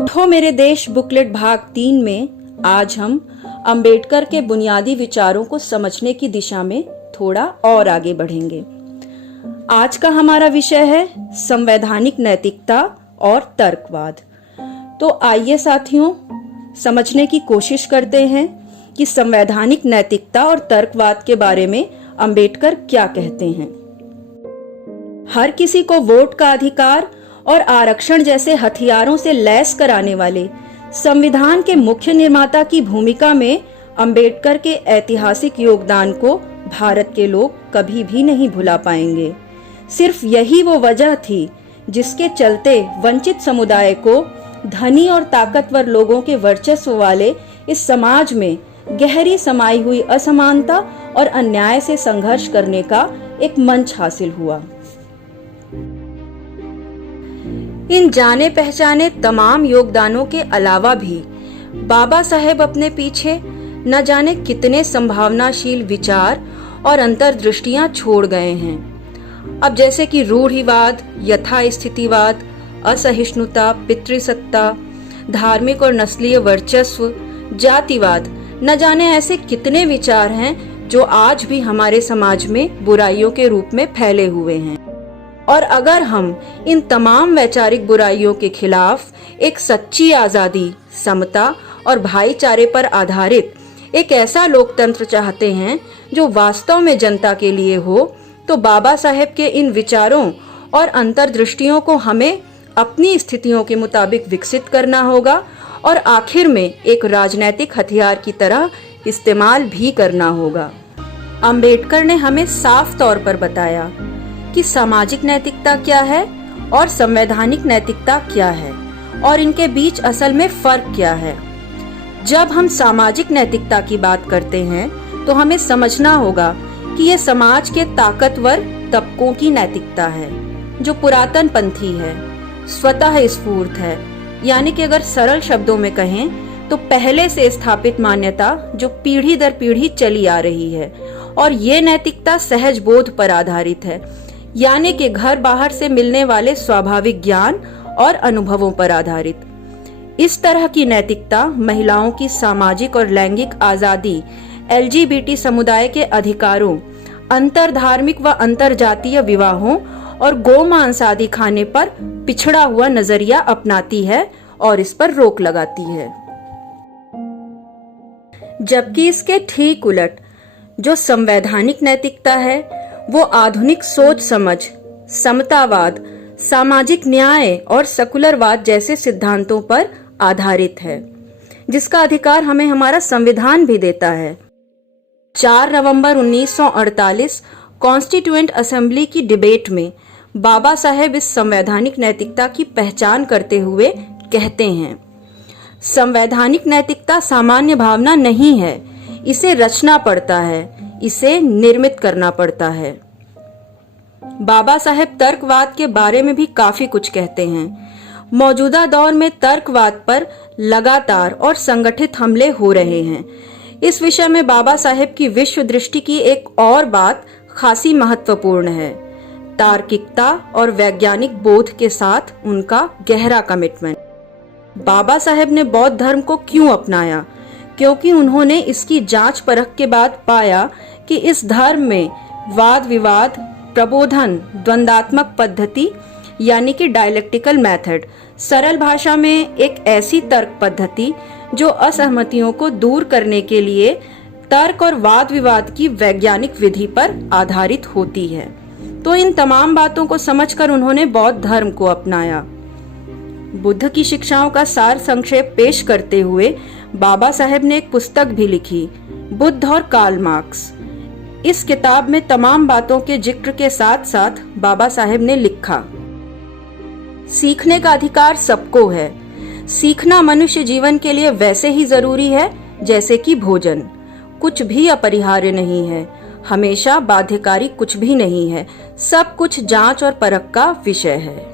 उठो मेरे देश बुकलेट भाग 3 में आज हम अंबेडकर के बुनियादी विचारों को समझने की दिशा में थोड़ा और आगे बढ़ेंगे। आज का हमारा विषय है संवैधानिक नैतिकता और तर्कवाद। तो आइए साथियों, समझने की कोशिश करते हैं कि संवैधानिक नैतिकता और तर्कवाद के बारे में अंबेडकर क्या कहते हैं। हर किसी को वोट का अधिकार और आरक्षण जैसे हथियारों से लैस कराने वाले संविधान के मुख्य निर्माता की भूमिका में अंबेडकर के ऐतिहासिक योगदान को भारत के लोग कभी भी नहीं भुला पाएंगे। सिर्फ यही वो वजह थी जिसके चलते वंचित समुदाय को धनी और ताकतवर लोगों के वर्चस्व वाले इस समाज में गहरी समाई हुई असमानता और अन्याय से संघर्ष करने का एक मंच हासिल हुआ। इन जाने पहचाने तमाम योगदानों के अलावा भी बाबा साहेब अपने पीछे न जाने कितने संभावनाशील विचार और अंतर्दृष्टियां छोड़ गए हैं। अब जैसे कि रूढ़िवाद, यथास्थितिवाद, असहिष्णुता, पितृसत्ता, धार्मिक और नस्लीय वर्चस्व, जातिवाद, न जाने ऐसे कितने विचार हैं जो आज भी हमारे समाज में बुराइयों के रूप में फैले हुए हैं। और अगर हम इन तमाम वैचारिक बुराइयों के खिलाफ एक सच्ची आजादी, समता और भाईचारे पर आधारित एक ऐसा लोकतंत्र चाहते हैं जो वास्तव में जनता के लिए हो, तो बाबा साहेब के इन विचारों और अंतर्दृष्टियों को हमें अपनी स्थितियों के मुताबिक विकसित करना होगा और आखिर में एक राजनीतिक हथियार की तरह इस्तेमाल भी करना होगा। अंबेडकर ने हमें साफ तौर पर बताया कि सामाजिक नैतिकता क्या है और संवैधानिक नैतिकता क्या है और इनके बीच असल में फर्क क्या है। जब हम सामाजिक नैतिकता की बात करते हैं तो हमें समझना होगा कि ये समाज के ताकतवर तबकों की नैतिकता है जो पुरातन पंथी है, स्वतः स्फूर्त है, यानी कि अगर सरल शब्दों में कहें तो पहले से स्थापित मान्यता जो पीढ़ी दर पीढ़ी चली आ रही है। और ये नैतिकता सहज बोध पर आधारित है, यानी कि घर बाहर से मिलने वाले स्वाभाविक ज्ञान और अनुभवों पर आधारित। इस तरह की नैतिकता महिलाओं की सामाजिक और लैंगिक आजादी, LGBT समुदाय के अधिकारों, अंतरधार्मिक व अंतरजातीय विवाहों और गोमांस आदि खाने पर पिछड़ा हुआ नजरिया अपनाती है और इस पर रोक लगाती है। जबकि इसके ठीक उलट जो संवैधानिक नैतिकता है वो आधुनिक सोच समझ, समतावाद, सामाजिक न्याय और सेकुलरवाद जैसे सिद्धांतों पर आधारित है, जिसका अधिकार हमें हमारा संविधान भी देता है। 4 नवंबर 1948 कॉन्स्टिट्यूएंट असेंबली की डिबेट में बाबा साहेब इस संवैधानिक नैतिकता की पहचान करते हुए कहते हैं, संवैधानिक नैतिकता सामान्य भावना नहीं है, इसे रचना पड़ता है, इसे निर्मित करना पड़ता है। बाबा साहेब तर्कवाद के बारे में भी काफी कुछ कहते हैं। मौजूदा दौर में तर्कवाद पर लगातार और संगठित हमले हो रहे हैं। इस विषय में बाबा साहेब की विश्व दृष्टि की एक और बात खासी महत्वपूर्ण है, तार्किकता और वैज्ञानिक बोध के साथ उनका गहरा कमिटमेंट। बाबा साहेब ने बौद्ध धर्म को क्यों अपनाया? क्योंकि उन्होंने इसकी जांच परख के बाद पाया कि इस धर्म में वाद विवाद, प्रबोधन, द्वंदात्मक पद्धति यानी कि डायलेक्टिकल मेथड, सरल भाषा में एक ऐसी तर्क पद्धति जो असहमतियों को दूर करने के लिए तर्क और वाद विवाद की वैज्ञानिक विधि पर आधारित होती है। तो इन तमाम बातों को समझकर उन्होंने बौद्ध धर्म को अपनाया। बुद्ध की शिक्षाओं का सार संक्षेप पेश करते हुए बाबा साहेब ने एक पुस्तक भी लिखी, बुद्ध और कार्ल मार्क्स। इस किताब में तमाम बातों के जिक्र के साथ साथ बाबा साहेब ने लिखा, सीखने का अधिकार सबको है। सीखना मनुष्य जीवन के लिए वैसे ही जरूरी है जैसे कि भोजन। कुछ भी अपरिहार्य नहीं है, हमेशा बाध्यकारी कुछ भी नहीं है, सब कुछ जांच और परख का विषय है।